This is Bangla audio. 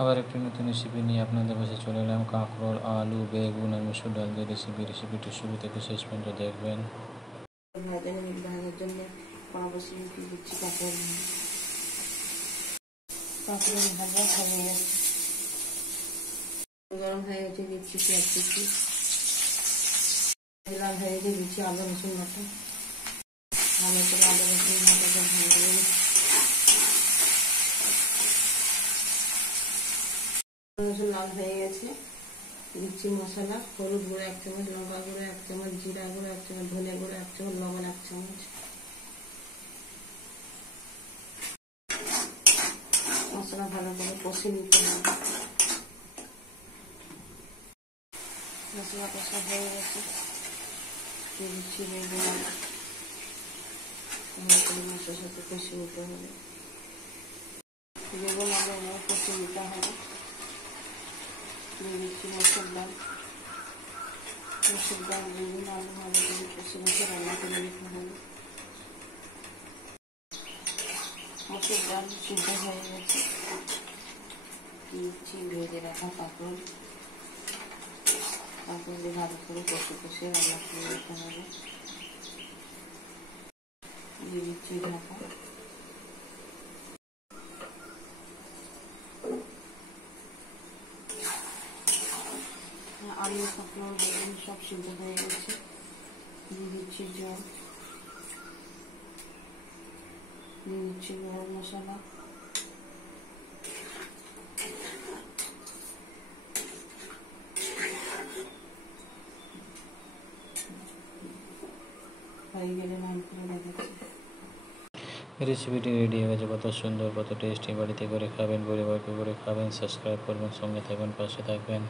আবার একটি নতুন রেসিপি নিয়ে আপনাদের পাশে চলে এলাম। কাঁকরোল, আলু, বেগুন আর মসুর ডাল দিয়ে রেসিপিটি শুরু থেকে শেষ পর্যন্ত দেখবেন। ভাজার জন্য কড়া বসিয়ে দিচ্ছি কাঁকরোল ভাজা হয়ে গেছে, গরম হয়ে গেছে, দিচ্ছি পেঁয়াজ কুচি, লাল হয়ে গেছে, দিচ্ছি আদা রসুন বাটা, ভালো করে আদা রসুন বাটাটা ভেজে রসুন লাল হয়ে গেছে, দিচ্ছি মশলা, হলুদ গুঁড়ো 1 চামচ, লঙ্কা গুঁড়ো 1 চামচ, জিরা গুঁড়ো 1 চামচ, ধনে গুঁড়ো 1 চামচ, লবণ 1 চামচ। মশলা ভালো করে কষে নিতে হবে। মশলা কষা হয়ে গেছে, দিচ্ছি বেগুন, মশলার সাথে কষে নিতে হবে। বেগুন আলু কষে নিতে হবে। দিয়ে দিচ্ছি মসুর ডাল, বেগুন আলু ভালো করে কষে রান্না করে দিতে হবে। মসুর ডাল সিদ্ধ হয়ে গেছে, দিচ্ছি ভেজে রাখা কাঁকরোল দিয়ে ভালো করে কষে রান্না করে দিতে হবে। দিয়ে দিচ্ছি ঢাকা। আলু, কাঁকরোল, বেগুন সব সিদ্ধ হয়ে গেছে, দিয়ে দিচ্ছি জল, দিয়ে দিচ্ছি গরম মশলা, হয়ে গেলে নাম করে দেখাচ্ছি। রেসিপিটি রেডি হয়ে গেছে। কত সুন্দর, কত টেস্টি। বাড়িতে করে খাবেন, পরিবারকে করে খাবেন। সাবস্ক্রাইব করবেন, সঙ্গে থাকবেন, পাশে থাকবেন।